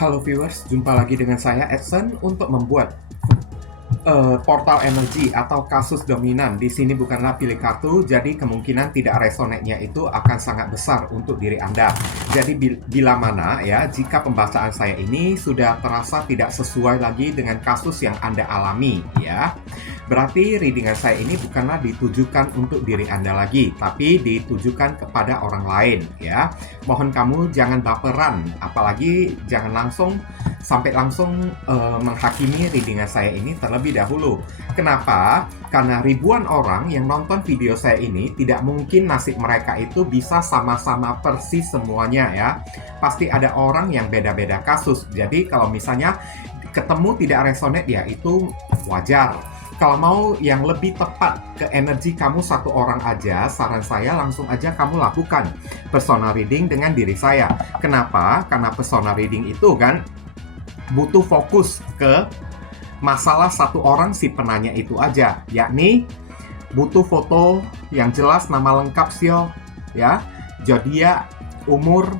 Halo viewers, jumpa lagi dengan saya Edson untuk membuat portal energi atau kasus dominan. Di sini bukanlah pilih kartu, jadi kemungkinan tidak resonate-nya itu akan sangat besar untuk diri Anda. Jadi bila mana ya, jika pembacaan saya ini sudah terasa tidak sesuai lagi dengan kasus yang Anda alami ya, berarti readingan saya ini bukanlah ditujukan untuk diri Anda lagi, tapi ditujukan kepada orang lain ya. Mohon kamu jangan baperan, apalagi jangan langsung menghakimi readingan saya ini terlebih dahulu. Kenapa? Karena ribuan orang yang nonton video saya ini tidak mungkin nasib mereka itu bisa sama-sama persis semuanya ya. Pasti ada orang yang beda-beda kasus. Jadi kalau misalnya ketemu tidak resonate ya itu wajar. Kalau mau yang lebih tepat ke energi kamu satu orang aja, saran saya langsung aja kamu lakukan personal reading dengan diri saya. Kenapa? Karena personal reading itu kan butuh fokus ke masalah satu orang si penanya itu aja, yakni butuh foto yang jelas, nama lengkap sio ya, zodiak, umur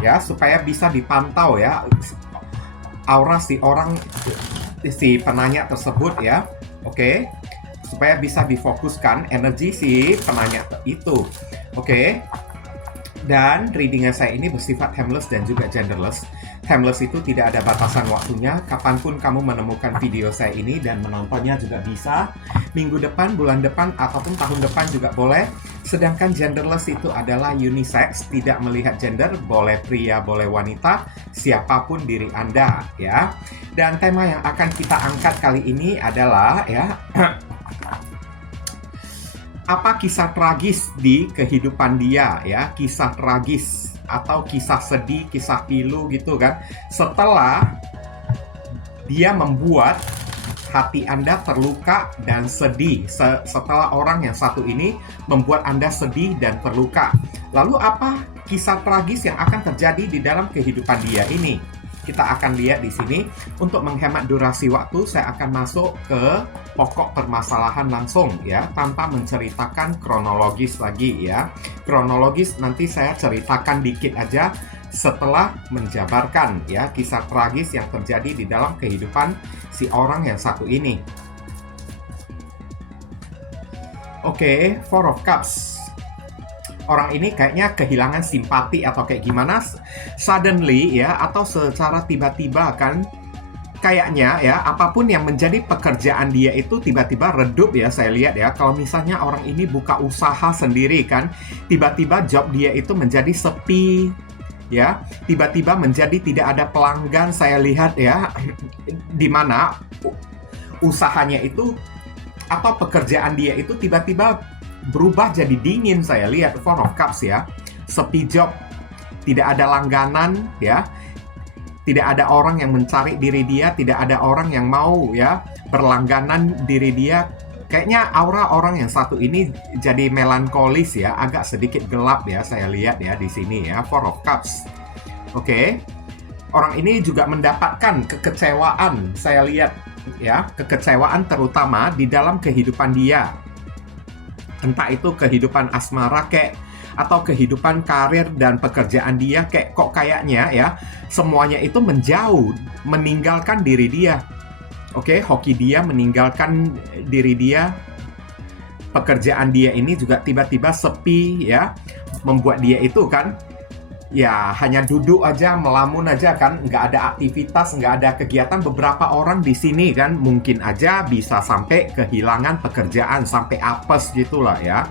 ya, supaya bisa dipantau ya aura si orang, si penanya tersebut ya. Oke, supaya bisa difokuskan energi si penanya itu. Oke. Dan readingan saya ini bersifat timeless dan juga genderless. Timeless itu tidak ada batasan waktunya, kapanpun kamu menemukan video saya ini dan menontonnya juga bisa. Minggu depan, bulan depan, ataupun tahun depan juga boleh. Sedangkan genderless itu adalah unisex, tidak melihat gender, boleh pria, boleh wanita, siapapun diri Anda ya. Dan tema yang akan kita angkat kali ini adalah ya, apa kisah tragis di kehidupan dia ya, kisah tragis atau kisah sedih, kisah pilu gitu kan, setelah dia membuat hati Anda terluka dan sedih. Setelah orang yang satu ini membuat Anda sedih dan terluka, lalu apa kisah tragis yang akan terjadi di dalam kehidupan dia ini? Kita akan lihat di sini. Untuk menghemat durasi waktu, saya akan masuk ke pokok permasalahan langsung ya, tanpa menceritakan kronologis lagi ya. Kronologis nanti saya ceritakan dikit aja setelah menjabarkan ya kisah tragis yang terjadi di dalam kehidupan si orang yang satu ini. Oke, Four of Cups. Orang ini kayaknya kehilangan simpati atau kayak gimana suddenly ya, atau secara tiba-tiba kan, kayaknya ya apapun yang menjadi pekerjaan dia itu tiba-tiba redup ya. Saya lihat ya, kalau misalnya orang ini buka usaha sendiri kan, tiba-tiba job dia itu menjadi sepi ya, tiba-tiba menjadi tidak ada pelanggan. Saya lihat ya, di mana usahanya itu atau pekerjaan dia itu tiba-tiba berubah jadi dingin. Saya lihat Four of Cups ya, sepi job, tidak ada langganan ya, tidak ada orang yang mencari diri dia, tidak ada orang yang mau ya berlangganan diri dia. Kayaknya aura orang yang satu ini jadi melankolis ya, agak sedikit gelap ya. Saya lihat ya di sini ya, Four of Cups. Oke. Orang ini juga mendapatkan kekecewaan. Saya lihat ya, kekecewaan terutama di dalam kehidupan dia. Entah itu kehidupan asmara kek, atau kehidupan karir dan pekerjaan dia, kayak kok kayaknya ya semuanya itu menjauh, meninggalkan diri dia. Oke, hoki dia meninggalkan diri dia. Pekerjaan dia ini juga tiba-tiba sepi ya, membuat dia itu kan ya hanya duduk aja, melamun aja kan, nggak ada aktivitas, nggak ada kegiatan. Beberapa orang di sini kan mungkin aja bisa sampai kehilangan pekerjaan, sampai apes gitulah ya.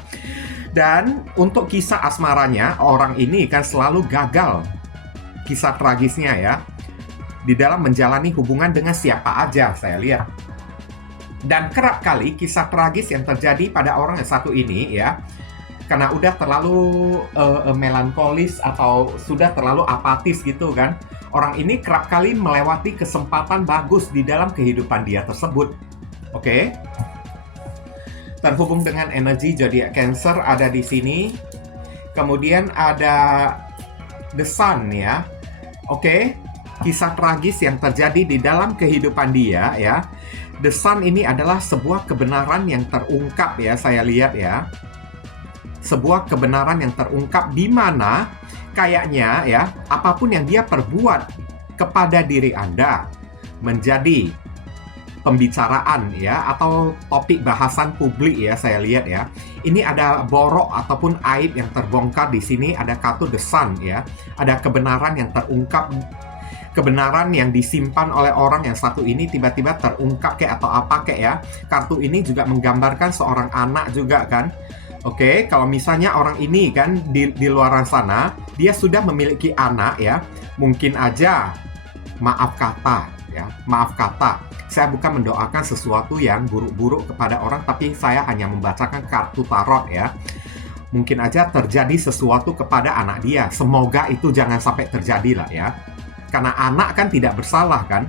Dan untuk kisah asmaranya, orang ini kan selalu gagal, kisah tragisnya ya, di dalam menjalani hubungan dengan siapa aja saya lihat. Dan kerap kali kisah tragis yang terjadi pada orang yang satu ini ya, karena udah terlalu melankolis atau sudah terlalu apatis gitu kan, orang ini kerap kali melewati kesempatan bagus di dalam kehidupan dia tersebut. Oke. Terhubung dengan energi zodiak Cancer ada di sini. Kemudian ada The Sun ya. Oke. Kisah tragis yang terjadi di dalam kehidupan dia ya. The Sun ini adalah sebuah kebenaran yang terungkap ya, saya lihat ya. Sebuah kebenaran yang terungkap di mana kayaknya ya apapun yang dia perbuat kepada diri Anda menjadi pembicaraan ya, atau topik bahasan publik ya, saya lihat ya. Ini ada borok ataupun aib yang terbongkar di sini, ada kartu The Sun ya. Ada kebenaran yang terungkap, kebenaran yang disimpan oleh orang yang satu ini tiba-tiba terungkap kayak atau apa kayak ya. Kartu ini juga menggambarkan seorang anak juga kan. Oke, kalau misalnya orang ini kan di luar sana, dia sudah memiliki anak ya, mungkin aja maaf kata ya, maaf kata. Saya bukan mendoakan sesuatu yang buruk-buruk kepada orang, tapi saya hanya membacakan kartu tarot ya. Mungkin aja terjadi sesuatu kepada anak dia. Semoga itu jangan sampai terjadi lah ya. Karena anak kan tidak bersalah kan.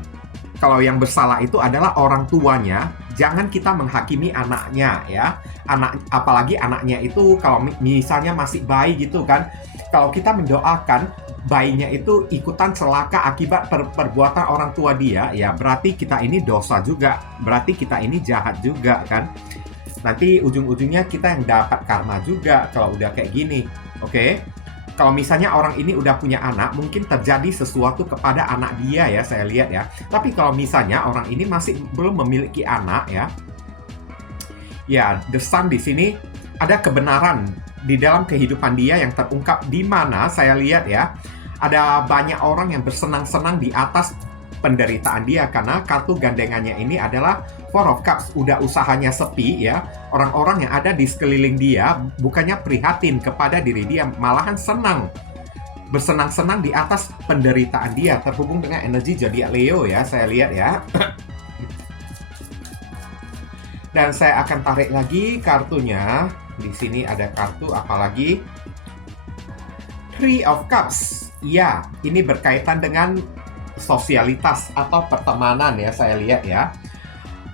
Kalau yang bersalah itu adalah orang tuanya. Jangan kita menghakimi anaknya ya. Apalagi anaknya itu kalau misalnya masih bayi gitu kan. Kalau kita mendoakan bayinya itu ikutan celaka akibat perbuatan orang tua dia, ya berarti kita ini dosa juga. Berarti kita ini jahat juga kan. Nanti ujung-ujungnya kita yang dapat karma juga kalau udah kayak gini. Oke? Kalau misalnya orang ini udah punya anak, mungkin terjadi sesuatu kepada anak dia ya, saya lihat ya. Tapi kalau misalnya orang ini masih belum memiliki anak ya, ya The Sun di sini ada kebenaran di dalam kehidupan dia yang terungkap, di mana saya lihat ya, ada banyak orang yang bersenang-senang di atas penderitaan dia, karena kartu gandengannya ini adalah Four of Cups. Udah usahanya sepi ya, orang-orang yang ada di sekeliling dia bukannya prihatin kepada diri dia, malahan senang, bersenang-senang di atas penderitaan dia, terhubung dengan energi zodiak Leo ya, saya lihat ya. Dan saya akan tarik lagi kartunya. Di sini ada kartu apalagi? Three of Cups. Ya, ini berkaitan dengan sosialitas atau pertemanan ya, saya lihat ya.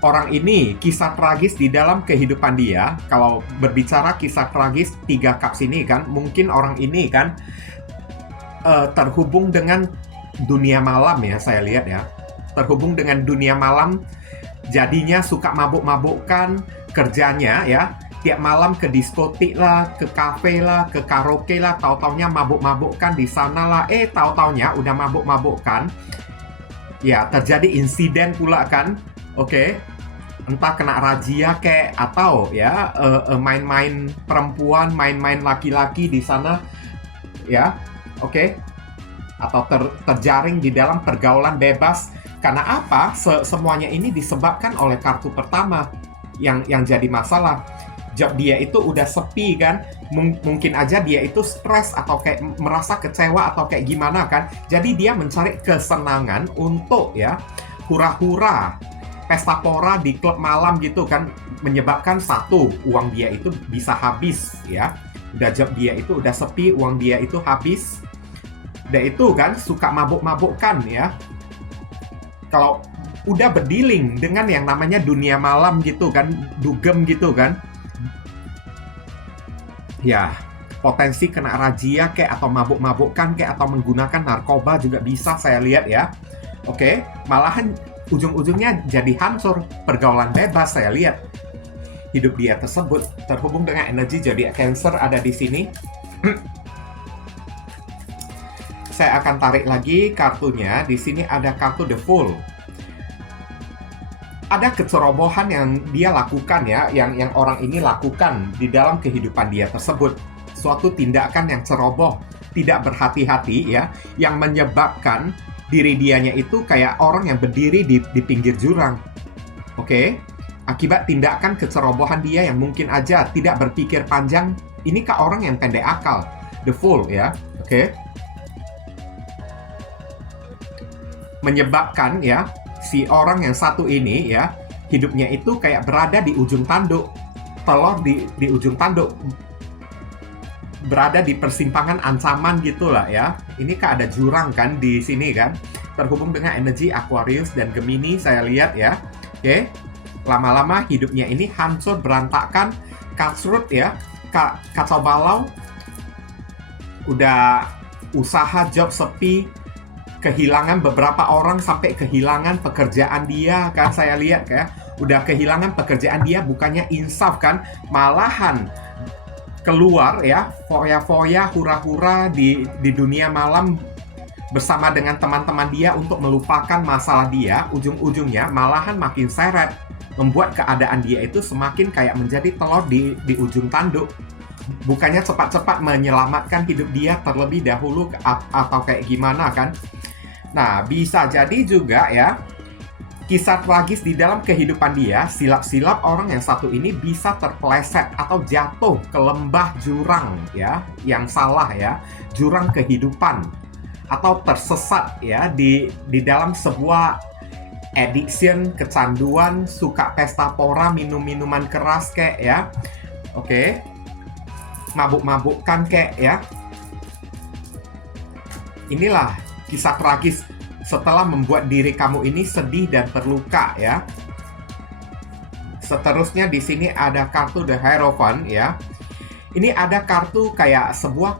Orang ini kisah tragis di dalam kehidupan dia. Kalau berbicara kisah tragis 3 cups ini kan, mungkin orang ini kan terhubung dengan dunia malam ya, saya lihat ya. Terhubung dengan dunia malam, jadinya suka mabuk-mabukkan kerjanya ya. Tiap malam ke diskotik lah, ke kafe lah, ke karaoke lah, tahu-taunya mabuk-mabukkan di sana lah. Tahu-taunya udah mabuk-mabukkan, ya terjadi insiden pula kan. Oke. Entah kena razia kek, atau ya main-main perempuan, main-main laki-laki di sana ya. Oke. Atau terjaring di dalam pergaulan bebas. Karena apa? Semuanya ini disebabkan oleh kartu pertama yang jadi masalah. Job dia itu udah sepi kan, mungkin aja dia itu stres atau kayak merasa kecewa atau kayak gimana kan. Jadi dia mencari kesenangan untuk ya hura-hura, pesta pora di klub malam gitu kan, menyebabkan satu, uang dia itu bisa habis ya. Udah job dia itu udah sepi, uang dia itu habis. Dan itu kan suka mabuk-mabukkan ya. Kalau udah berdealing dengan yang namanya dunia malam gitu kan, dugem gitu kan, ya potensi kena razia kayak atau mabuk-mabukkan kayak atau menggunakan narkoba juga bisa, saya lihat ya. Oke, malahan ujung-ujungnya jadi hancur pergaulan bebas, saya lihat hidup dia tersebut. Terhubung dengan energi zodiak Cancer ada di sini. Saya akan tarik lagi kartunya. Di sini ada kartu The Fool. Ada kecerobohan yang dia lakukan ya, yang orang ini lakukan di dalam kehidupan dia tersebut. Suatu tindakan yang ceroboh, tidak berhati-hati ya, yang menyebabkan diri dianya itu kayak orang yang berdiri di pinggir jurang. Oke? Akibat tindakan kecerobohan dia yang mungkin aja tidak berpikir panjang. Inikah orang yang pendek akal? The Fool ya. Oke? Menyebabkan ya, si orang yang satu ini ya, hidupnya itu kayak berada di ujung tanduk, telur di ujung tanduk, berada di persimpangan ancaman gitulah ya. Ini kan ada jurang kan di sini kan, terhubung dengan energi Aquarius dan Gemini, saya lihat ya. Oke, lama-lama hidupnya ini hancur berantakan, kasrut ya, kacau balau. Udah usaha job sepi, kehilangan beberapa orang sampai kehilangan pekerjaan dia kan, saya lihat ya. Udah kehilangan pekerjaan dia, bukannya insaf kan, malahan keluar ya, foya-foya, hura-hura di dunia malam, bersama dengan teman-teman dia untuk melupakan masalah dia, ujung-ujungnya malahan makin seret, membuat keadaan dia itu semakin kayak menjadi telur di ujung tanduk. Bukannya cepat-cepat menyelamatkan hidup dia terlebih dahulu atau kayak gimana kan. Nah, bisa jadi juga ya, kisah tragis di dalam kehidupan dia, silap-silap orang yang satu ini bisa terpeleset atau jatuh ke lembah jurang ya, yang salah ya, jurang kehidupan, atau tersesat ya di dalam sebuah addiction, kecanduan, suka pesta pora, minum-minuman keras kayak ya. Oke. Mabuk-mabukkan kayak ya. Inilah kisah tragis setelah membuat diri kamu ini sedih dan terluka ya. Seterusnya di sini ada kartu The Hierophant ya. Ini ada kartu kayak sebuah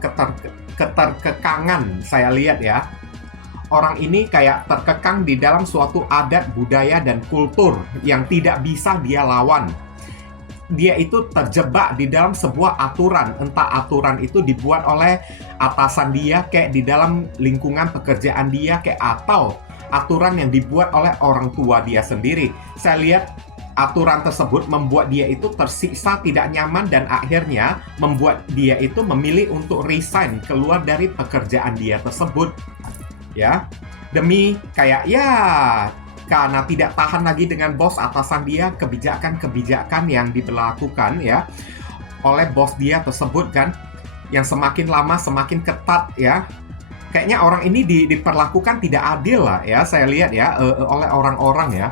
keterkekangan saya lihat ya. Orang ini kayak terkekang di dalam suatu adat, budaya, dan kultur yang tidak bisa dia lawan. Dia itu terjebak di dalam sebuah aturan, entah aturan itu dibuat oleh atasan dia kayak di dalam lingkungan pekerjaan dia kayak, atau aturan yang dibuat oleh orang tua dia sendiri. Saya lihat aturan tersebut membuat dia itu tersiksa, tidak nyaman, dan akhirnya membuat dia itu memilih untuk resign, keluar dari pekerjaan dia tersebut ya, demi kayak ya, karena tidak tahan lagi dengan bos atasan dia, kebijakan-kebijakan yang diberlakukan ya oleh bos dia tersebut kan, yang semakin lama semakin ketat ya. Kayaknya orang ini diperlakukan tidak adil lah ya, saya lihat ya, oleh orang-orang ya.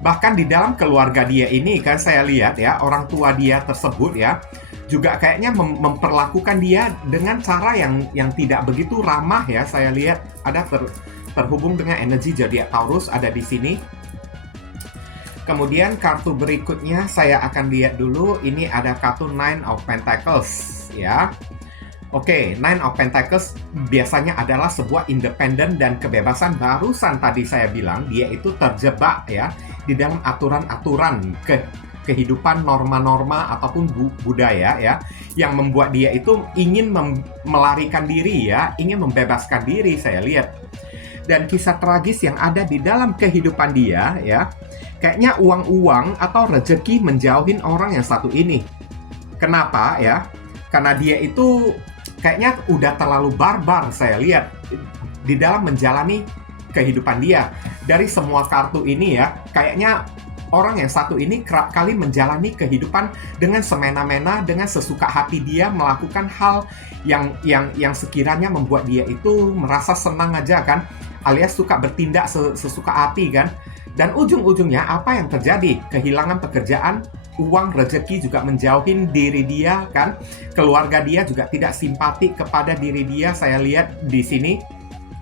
Bahkan di dalam keluarga dia ini kan saya lihat ya, orang tua dia tersebut ya, juga kayaknya memperlakukan dia dengan cara yang tidak begitu ramah ya. Saya lihat ada terhubung dengan energi zodiak Taurus ada di sini. Kemudian kartu berikutnya saya akan lihat dulu. Ini ada kartu Nine of Pentacles ya. Oke, Nine of Pentacles biasanya adalah sebuah independen dan kebebasan. Barusan tadi saya bilang dia itu terjebak ya di dalam aturan-aturan kehidupan, norma-norma ataupun budaya ya, yang membuat dia itu ingin melarikan diri ya, ingin membebaskan diri saya lihat. Dan kisah tragis yang ada di dalam kehidupan dia ya, kayaknya uang-uang atau rezeki menjauhin orang yang satu ini. Kenapa ya? Karena dia itu kayaknya udah terlalu barbar saya lihat di dalam menjalani kehidupan dia. Dari semua kartu ini ya, kayaknya orang yang satu ini kerap kali menjalani kehidupan dengan semena-mena, dengan sesuka hati dia, melakukan hal yang sekiranya membuat dia itu merasa senang aja kan, alias suka bertindak sesuka hati kan. Dan ujung-ujungnya apa yang terjadi? Kehilangan pekerjaan, uang, rezeki juga menjauhin diri dia kan. Keluarga dia juga tidak simpati kepada diri dia, saya lihat di sini.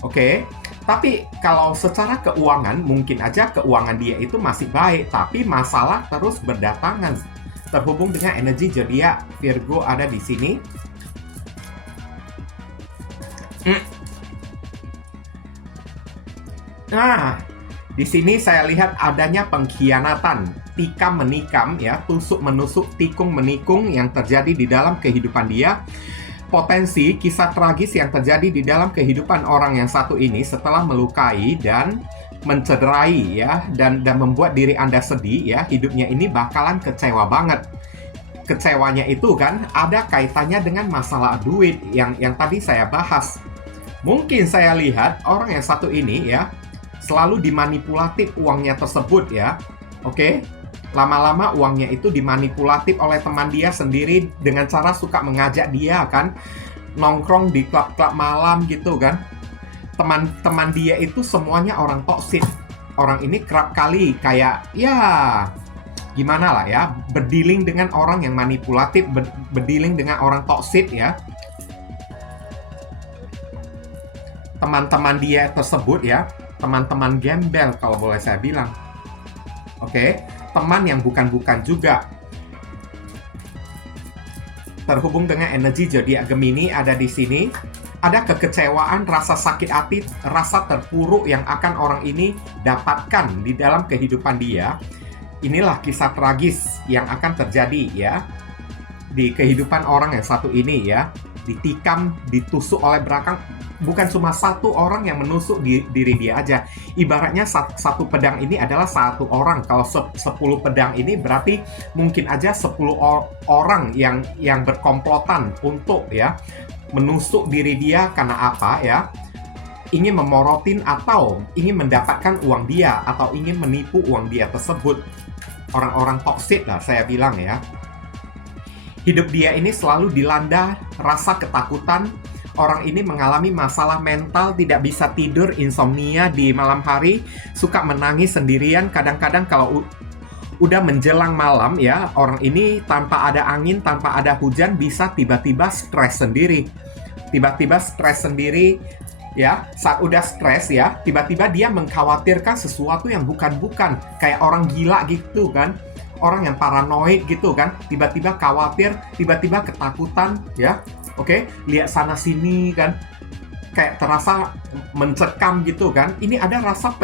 Oke. Tapi kalau secara keuangan, mungkin aja keuangan dia itu masih baik, tapi masalah terus berdatangan. Terhubung dengan energi zodiak Virgo ada di sini. Nah, di sini saya lihat adanya pengkhianatan, tikam menikam ya, tusuk menusuk, tikung menikung yang terjadi di dalam kehidupan dia. Potensi kisah tragis yang terjadi di dalam kehidupan orang yang satu ini setelah melukai dan mencederai ya, dan membuat diri Anda sedih ya, hidupnya ini bakalan kecewa banget. Kecewanya itu kan ada kaitannya dengan masalah duit yang tadi saya bahas. Mungkin saya lihat orang yang satu ini ya selalu dimanipulatif uangnya tersebut ya. Oke. Lama-lama uangnya itu dimanipulatif oleh teman dia sendiri dengan cara suka mengajak dia kan nongkrong di klub-klub malam gitu kan. Teman-teman dia itu semuanya orang toksik. Orang ini kerap kali kayak ya gimana lah ya, berdealing dengan orang yang manipulatif, berdealing dengan orang toksik ya. Teman-teman dia tersebut ya, teman-teman gembel kalau boleh saya bilang. Oke. Teman yang bukan-bukan juga. Terhubung dengan energi zodiak Gemini ada di sini. Ada kekecewaan, rasa sakit hati, rasa terpuruk yang akan orang ini dapatkan di dalam kehidupan dia. Inilah kisah tragis yang akan terjadi ya di kehidupan orang yang satu ini ya. ditikam, ditusuk oleh belakang. Bukan cuma satu orang yang menusuk diri dia aja. Ibaratnya satu pedang ini adalah satu orang. Kalau 10 pedang ini berarti mungkin aja 10 orang yang berkomplotan untuk ya menusuk diri dia karena apa ya? Ingin memorotin atau ingin mendapatkan uang dia atau ingin menipu uang dia tersebut. Orang-orang toksik lah saya bilang ya. Hidup dia ini selalu dilanda rasa ketakutan. Orang ini mengalami masalah mental, tidak bisa tidur, insomnia di malam hari, suka menangis sendirian. Kadang-kadang kalau udah menjelang malam ya, orang ini tanpa ada angin, tanpa ada hujan, bisa tiba-tiba stres sendiri. Tiba-tiba stres sendiri ya, saat udah stres ya, tiba-tiba dia mengkhawatirkan sesuatu yang bukan-bukan. Kayak orang gila gitu kan. Orang yang paranoid gitu kan, tiba-tiba khawatir, tiba-tiba ketakutan ya. Oke, lihat sana sini kan, kayak terasa mencekam gitu kan. Ini ada rasa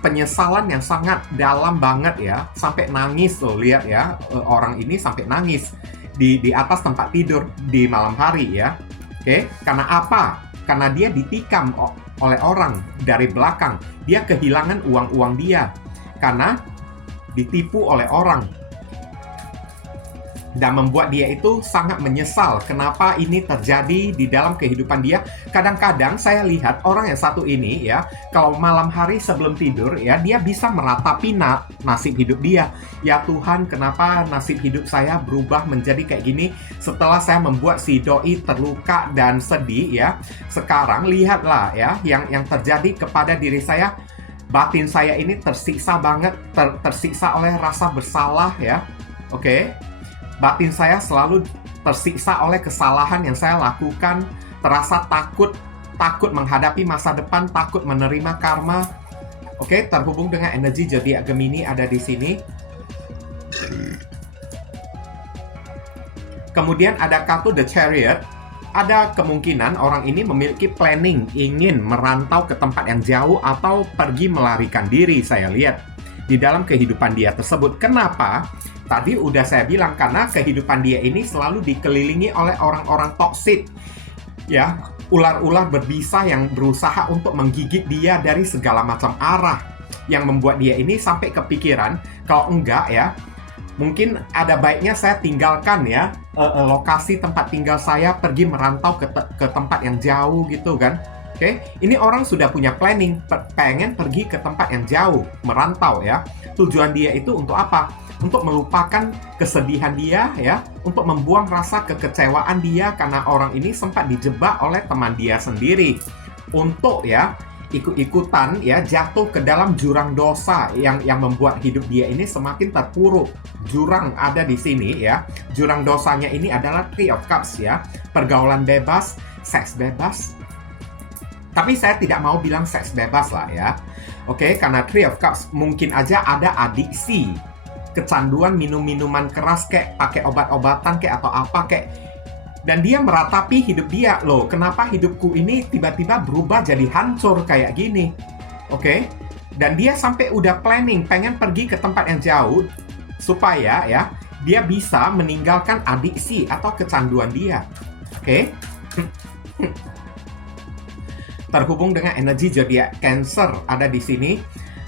penyesalan yang sangat dalam banget ya, sampai nangis loh, lihat ya, orang ini sampai nangis di atas tempat tidur di malam hari ya. Oke, karena apa? Karena dia ditikam oleh orang dari belakang. Dia kehilangan uang-uang dia karena ditipu oleh orang. Dan membuat dia itu sangat menyesal kenapa ini terjadi di dalam kehidupan dia. Kadang-kadang saya lihat orang yang satu ini ya, kalau malam hari sebelum tidur ya, dia bisa meratapi nasib hidup dia. Ya Tuhan, kenapa nasib hidup saya berubah menjadi kayak gini setelah saya membuat si doi terluka dan sedih ya. Sekarang lihatlah ya yang terjadi kepada diri saya. Batin saya ini tersiksa banget, tersiksa oleh rasa bersalah ya. Oke. Batin saya selalu tersiksa oleh kesalahan yang saya lakukan, terasa takut menghadapi masa depan, takut menerima karma. Oke, terhubung dengan energi zodiak Gemini ada di sini. Kemudian ada kartu The Chariot. Ada kemungkinan orang ini memiliki planning, ingin merantau ke tempat yang jauh atau pergi melarikan diri, saya lihat di dalam kehidupan dia tersebut. Kenapa? Tadi udah saya bilang, karena kehidupan dia ini selalu dikelilingi oleh orang-orang toksik. Ya, ular-ular berbisa yang berusaha untuk menggigit dia dari segala macam arah. Yang membuat dia ini sampai kepikiran, kalau enggak ya, mungkin ada baiknya saya tinggalkan ya lokasi tempat tinggal saya, pergi merantau ke tempat yang jauh gitu kan. Oke, ini orang sudah punya planning, pengen pergi ke tempat yang jauh, merantau ya. Tujuan dia itu untuk apa? Untuk melupakan kesedihan dia ya, untuk membuang rasa kekecewaan dia karena orang ini sempat dijebak oleh teman dia sendiri. Untuk ya, ikut-ikutan ya jatuh ke dalam jurang dosa yang membuat hidup dia ini semakin terpuruk. Jurang ada di sini ya. Jurang dosanya ini adalah Three of Cups ya. Pergaulan bebas, seks bebas. Tapi saya tidak mau bilang seks bebas lah ya. Oke, karena Three of Cups mungkin aja ada adiksi, kecanduan minum-minuman keras kayak pakai obat-obatan kayak atau apa kayak. Dan dia meratapi hidup dia, loh kenapa hidupku ini tiba-tiba berubah jadi hancur kayak gini. Oke? Dan dia sampai udah planning pengen pergi ke tempat yang jauh supaya ya dia bisa meninggalkan adiksi atau kecanduan dia. Oke? Terhubung dengan energi zodiak Cancer ada di sini.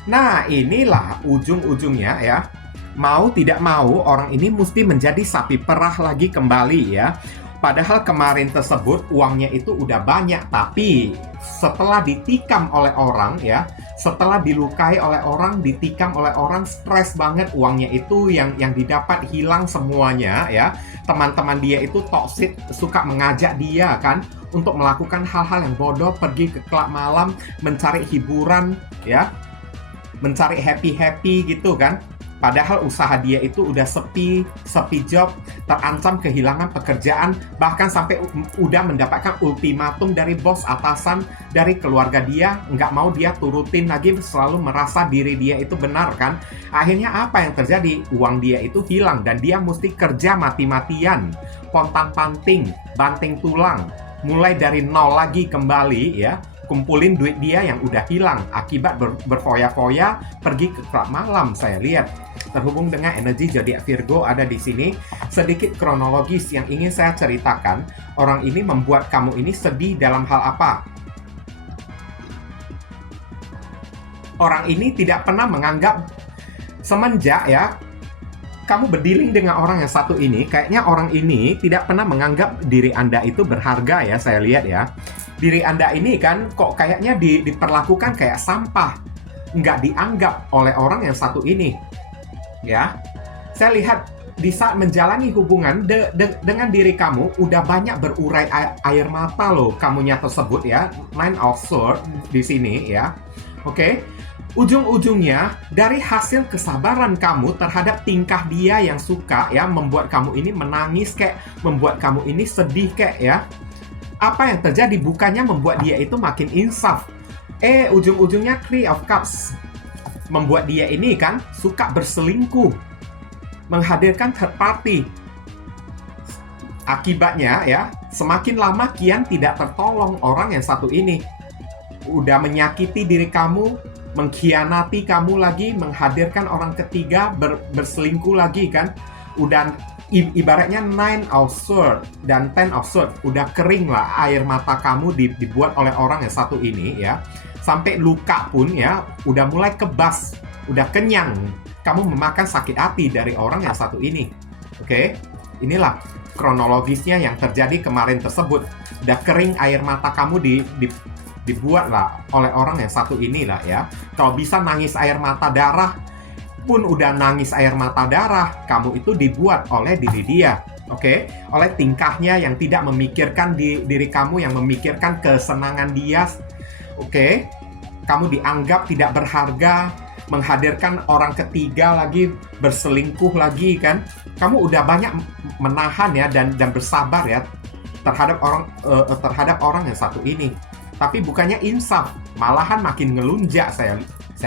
Nah, inilah ujung-ujungnya ya. Mau tidak mau orang ini mesti menjadi sapi perah lagi kembali ya. Padahal kemarin tersebut uangnya itu udah banyak, tapi setelah ditikam oleh orang ya, setelah dilukai oleh orang, ditikam oleh orang, stres banget uangnya itu yang didapat hilang semuanya ya. Teman-teman dia itu toksik, suka mengajak dia kan untuk melakukan hal-hal yang bodoh, pergi ke klub malam, mencari hiburan ya, mencari happy-happy gitu kan. Padahal usaha dia itu udah sepi job, terancam kehilangan pekerjaan, bahkan sampai udah mendapatkan ultimatum dari bos atasan, dari keluarga dia, nggak mau dia turutin lagi, selalu merasa diri dia itu benar kan. Akhirnya apa yang terjadi? Uang dia itu hilang dan dia mesti kerja mati-matian, pontang-panting, banting tulang, mulai dari nol lagi kembali ya. kumpulin duit dia yang udah hilang akibat berfoya-foya pergi ke klub malam. Saya lihat terhubung dengan energi zodiak Virgo ada di sini. Sedikit kronologis yang ingin saya ceritakan. Orang ini membuat kamu ini sedih dalam hal apa? Orang ini tidak pernah menganggap semenjak ya kamu berdealing dengan orang yang satu ini, kayaknya orang ini tidak pernah menganggap diri Anda itu berharga ya, saya lihat ya. Diri Anda ini kan kok kayaknya diperlakukan kayak sampah, nggak dianggap oleh orang yang satu ini. Ya, saya lihat di saat menjalani hubungan dengan diri kamu, udah banyak berurai air mata loh kamunya tersebut ya. Nine of Swords di sini ya. Oke. Ujung-ujungnya dari hasil kesabaran kamu terhadap tingkah dia yang suka ya membuat kamu ini menangis kayak membuat kamu ini sedih kayak ya. Apa yang terjadi bukannya membuat dia itu makin insaf. Ujung-ujungnya Three of Cups membuat dia ini kan suka berselingkuh, menghadirkan third party. Akibatnya ya semakin lama kian tidak tertolong orang yang satu ini. Udah menyakiti diri kamu, mengkhianati kamu lagi, menghadirkan orang ketiga, berselingkuh lagi kan. Udah ibaratnya Nine of Swords dan Ten of Swords, udah kering lah air mata kamu dibuat oleh orang yang satu ini ya. Sampai luka pun ya, udah mulai kebas, udah kenyang. Kamu memakan sakit hati dari orang yang satu ini. Oke? Inilah kronologisnya yang terjadi kemarin tersebut. Udah kering air mata kamu dibuatlah oleh orang yang satu inilah ya. Kalau bisa nangis air mata darah pun udah nangis air mata darah, kamu itu dibuat oleh diri dia. Oke? Oleh tingkahnya yang tidak memikirkan diri kamu, yang memikirkan kesenangan dia. Oke? Kamu dianggap tidak berharga, menghadirkan orang ketiga lagi, berselingkuh lagi kan. Kamu udah banyak menahan ya dan bersabar ya terhadap orang yang satu ini. Tapi bukannya insaf, malahan makin ngelunjak saya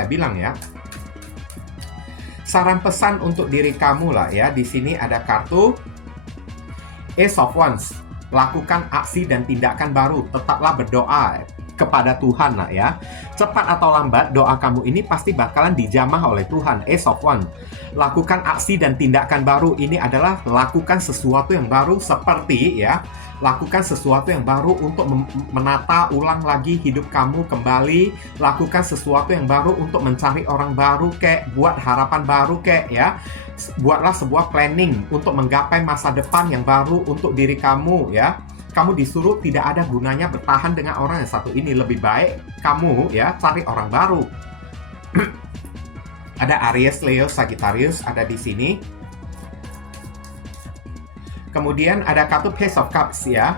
bilang ya. Saran pesan untuk diri kamu lah ya. Di sini ada kartu Ace of Wands. Lakukan aksi dan tindakan baru. Tetaplah berdoa kepada Tuhan lah ya. Cepat atau lambat doa kamu ini pasti bakalan dijamah oleh Tuhan. Ace of Wands. Lakukan aksi dan tindakan baru. Ini adalah lakukan sesuatu yang baru seperti ya. Lakukan sesuatu yang baru untuk menata ulang lagi hidup kamu kembali. Lakukan sesuatu yang baru untuk mencari orang baru kayak buat harapan baru kayak ya. Buatlah sebuah planning untuk menggapai masa depan yang baru untuk diri kamu ya. Kamu disuruh tidak ada gunanya bertahan dengan orang yang satu ini. Lebih baik kamu ya cari orang baru. Ada Aries, Leo, Sagittarius ada di sini. Kemudian ada kartu Page of Cups ya.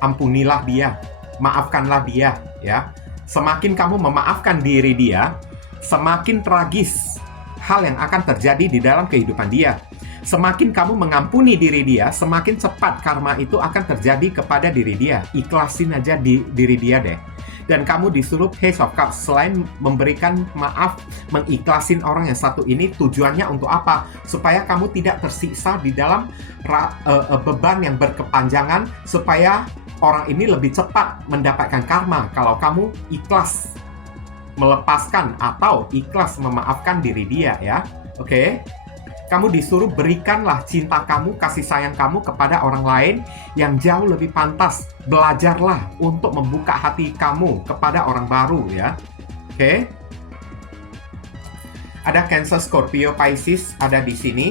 Ampunilah dia, maafkanlah dia ya. Semakin kamu memaafkan diri dia, semakin tragis hal yang akan terjadi di dalam kehidupan dia. Semakin kamu mengampuni diri dia, semakin cepat karma itu akan terjadi kepada diri dia. Ikhlasin aja diri dia deh. Dan kamu disuruh Page of Cups. Selain memberikan maaf, mengiklasin orang yang satu ini, tujuannya untuk apa? Supaya kamu tidak tersiksa di dalam beban yang berkepanjangan, supaya orang ini lebih cepat mendapatkan karma. Kalau kamu ikhlas melepaskan atau ikhlas memaafkan diri dia ya. Oke? Kamu disuruh berikanlah cinta kamu, kasih sayang kamu kepada orang lain yang jauh lebih pantas. Belajarlah untuk membuka hati kamu kepada orang baru ya. Oke. Ada Cancer, Scorpio, Pisces ada di sini.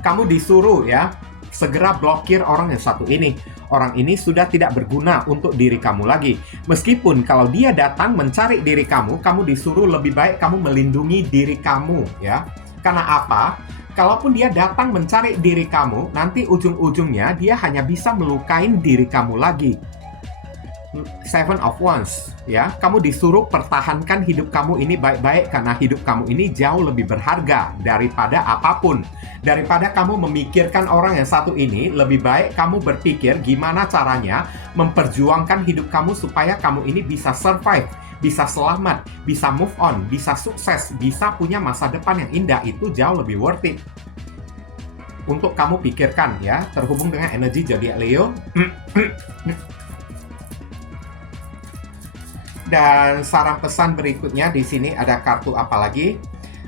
Kamu disuruh ya segera blokir orang yang satu ini. Orang ini sudah tidak berguna untuk diri kamu lagi. Meskipun kalau dia datang mencari diri kamu, kamu disuruh lebih baik kamu melindungi diri kamu ya. Karena apa? Kalaupun dia datang mencari diri kamu, nanti ujung-ujungnya dia hanya bisa melukain diri kamu lagi. Seven of Wands ya. Kamu disuruh pertahankan hidup kamu ini baik-baik karena hidup kamu ini jauh lebih berharga daripada apapun. Daripada kamu memikirkan orang yang satu ini, lebih baik kamu berpikir gimana caranya memperjuangkan hidup kamu supaya kamu ini bisa survive, bisa selamat, bisa move on, bisa sukses, bisa punya masa depan yang indah. Itu jauh lebih worth it. untuk kamu pikirkan ya, terhubung dengan energi zodiak Leo. Dan saran pesan berikutnya di sini ada kartu apa lagi?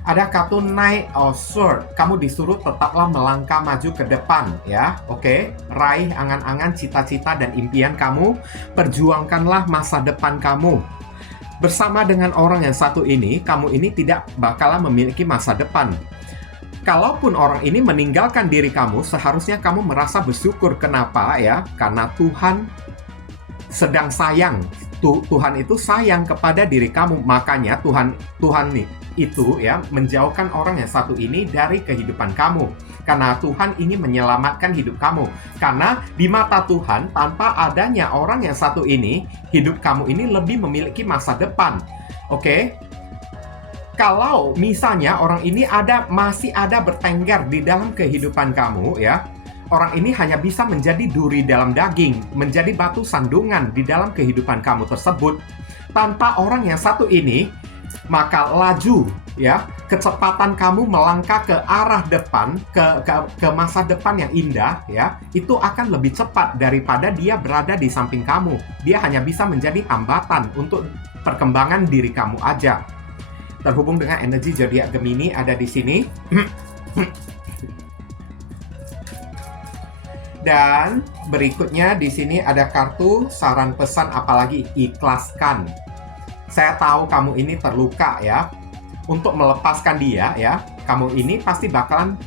Ada kartu Knight of Swords. Kamu disuruh tetaplah melangkah maju ke depan ya. Oke, raih angan-angan, cita-cita dan impian kamu. Perjuangkanlah masa depan kamu. Bersama dengan orang yang satu ini, kamu ini tidak bakalan memiliki masa depan. Kalaupun orang ini meninggalkan diri kamu, seharusnya kamu merasa bersyukur. Kenapa ya? Karena Tuhan sedang sayang. Tuhan itu sayang kepada diri kamu. Makanya Tuhan nih itu ya menjauhkan orang yang satu ini dari kehidupan kamu. Karena Tuhan ingin menyelamatkan hidup kamu. Karena di mata Tuhan, tanpa adanya orang yang satu ini, hidup kamu ini lebih memiliki masa depan. Oke? Kalau misalnya orang ini masih ada bertengger di dalam kehidupan kamu ya, orang ini hanya bisa menjadi duri dalam daging, menjadi batu sandungan di dalam kehidupan kamu tersebut. Tanpa orang yang satu ini, maka laju ya, kecepatan kamu melangkah ke arah depan, ke masa depan yang indah ya, itu akan lebih cepat daripada dia berada di samping kamu. Dia hanya bisa menjadi hambatan untuk perkembangan diri kamu aja. Terhubung dengan energi zodiak Gemini ada di sini. Dan berikutnya di sini ada kartu saran pesan apalagi, ikhlaskan. Saya tahu kamu ini terluka ya. Untuk melepaskan dia ya, kamu ini pasti bakalan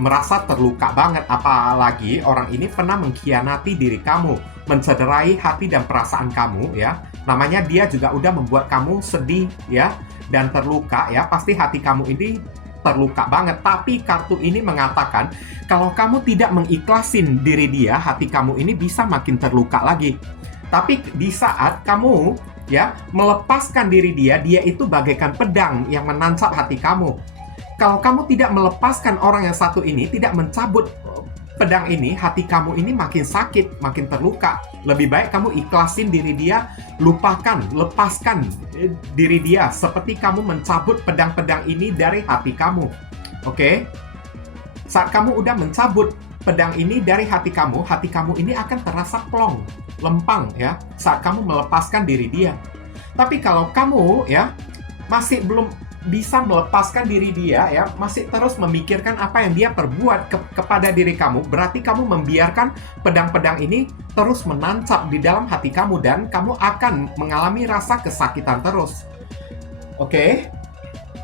merasa terluka banget. Apalagi orang ini pernah mengkhianati diri kamu, mencederai hati dan perasaan kamu ya. Namanya dia juga udah membuat kamu sedih ya dan terluka ya. Pasti hati kamu ini terluka banget. Tapi kartu ini mengatakan kalau kamu tidak mengiklasin diri dia, hati kamu ini bisa makin terluka lagi. Tapi di saat kamu ya melepaskan diri dia, dia itu bagaikan pedang yang menancap hati kamu. Kalau kamu tidak melepaskan orang yang satu ini, tidak mencabut pedang ini, hati kamu ini makin sakit, makin terluka. Lebih baik kamu ikhlasin diri dia, lupakan, lepaskan diri dia, seperti kamu mencabut pedang-pedang ini dari hati kamu. Oke? Saat kamu udah mencabut pedang ini dari hati kamu ini akan terasa plong, lempang ya, saat kamu melepaskan diri dia. Tapi kalau kamu ya masih belum bisa melepaskan diri dia ya, masih terus memikirkan apa yang dia perbuat kepada diri kamu, berarti kamu membiarkan pedang-pedang ini terus menancap di dalam hati kamu dan kamu akan mengalami rasa kesakitan terus. Oke?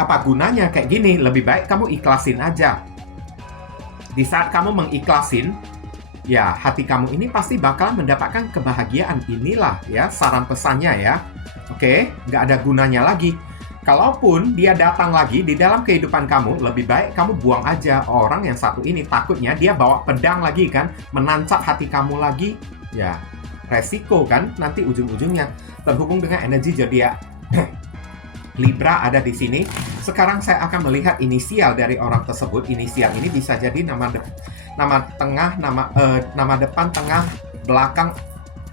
Apa gunanya kayak gini? Lebih baik kamu ikhlasin aja. Di saat kamu mengiklasin, ya hati kamu ini pasti bakal mendapatkan kebahagiaan. Inilah ya saran pesannya ya. Oke? Nggak ada gunanya lagi. Kalaupun dia datang lagi di dalam kehidupan kamu, lebih baik kamu buang aja orang yang satu ini. Takutnya dia bawa pedang lagi kan, menancap hati kamu lagi. Ya, resiko kan nanti ujung-ujungnya. Terhubung dengan energi zodiak Libra ada di sini. Sekarang saya akan melihat inisial dari orang tersebut. Inisial ini bisa jadi nama tengah, nama depan, tengah, belakang,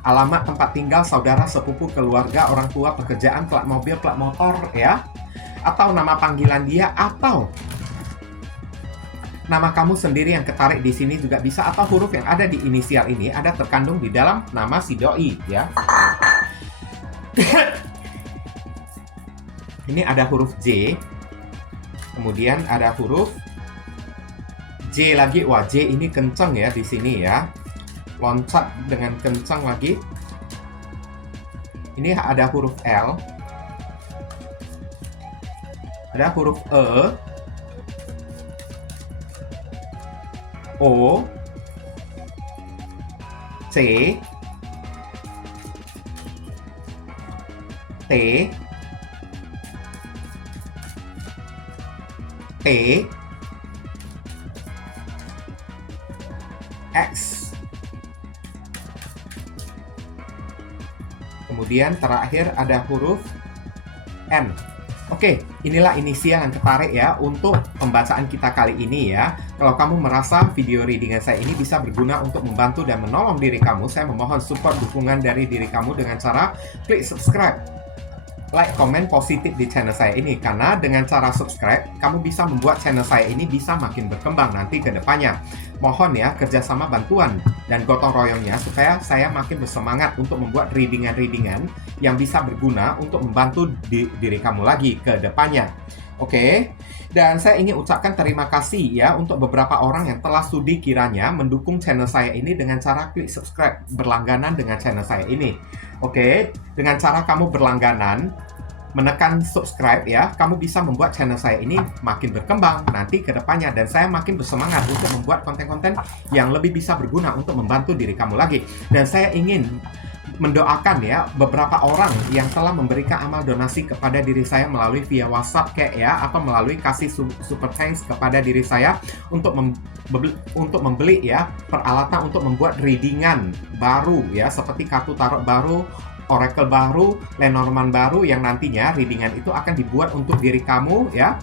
alamat tempat tinggal, saudara, sepupu, keluarga, orang tua, pekerjaan, plat mobil, plat motor ya. Atau nama panggilan dia, atau nama kamu sendiri yang ketarik di sini juga bisa, atau huruf yang ada di inisial ini ada terkandung di dalam nama si doi ya. Ini ada huruf J. Kemudian ada huruf J lagi. Wah, J ini kenceng ya di sini ya. Loncat dengan kencang lagi. Ini ada huruf L. Ada huruf E. O. C. T. T. X. Kemudian terakhir ada huruf N. Oke, inilah inisial yang ketarik ya untuk pembacaan kita kali ini ya. Kalau kamu merasa video readingan saya ini bisa berguna untuk membantu dan menolong diri kamu, saya memohon support dukungan dari diri kamu dengan cara klik subscribe, like, komen positif di channel saya ini. Karena dengan cara subscribe, kamu bisa membuat channel saya ini bisa makin berkembang nanti ke depannya. Mohon ya kerjasama bantuan dan gotong royongnya supaya saya makin bersemangat untuk membuat readingan-readingan yang bisa berguna untuk membantu diri kamu lagi ke depannya. Oke, dan saya ingin ucapkan terima kasih ya untuk beberapa orang yang telah studi kiranya mendukung channel saya ini dengan cara klik subscribe berlangganan dengan channel saya ini. Oke, dengan cara kamu berlangganan menekan subscribe ya, kamu bisa membuat channel saya ini makin berkembang nanti ke depannya, dan saya makin bersemangat untuk membuat konten-konten yang lebih bisa berguna untuk membantu diri kamu lagi. Dan saya ingin mendoakan ya beberapa orang yang telah memberikan amal donasi kepada diri saya melalui via WhatsApp kayak ya, atau melalui kasih super thanks kepada diri saya untuk membeli ya peralatan untuk membuat readingan baru ya, seperti kartu tarot baru, oracle baru, Lenormand baru, yang nantinya readingan itu akan dibuat untuk diri kamu ya.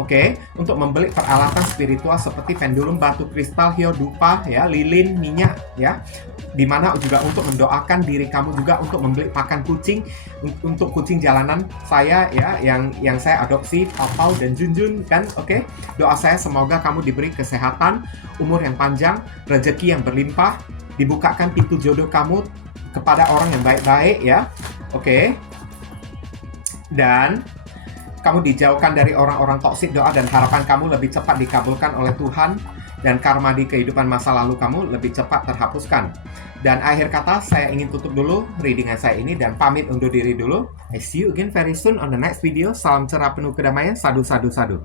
Oke, untuk membeli peralatan spiritual seperti pendulum, batu kristal, hio, dupa ya, lilin, minyak ya. Dimana juga untuk mendoakan diri kamu juga untuk membeli pakan kucing untuk kucing jalanan saya ya, yang saya adopsi, Papau dan Junjun kan. Oke, doa saya semoga kamu diberi kesehatan, umur yang panjang, rezeki yang berlimpah, dibukakan pintu jodoh kamu kepada orang yang baik-baik ya. Oke, dan kamu dijauhkan dari orang-orang toksik. Doa dan harapan kamu lebih cepat dikabulkan oleh Tuhan, dan karma di kehidupan masa lalu kamu lebih cepat terhapuskan. Dan akhir kata, saya ingin tutup dulu readingan saya ini dan pamit undur diri dulu. I see you again very soon on the next video. Salam cerah penuh kedamaian. Sadu, sadu, sadu.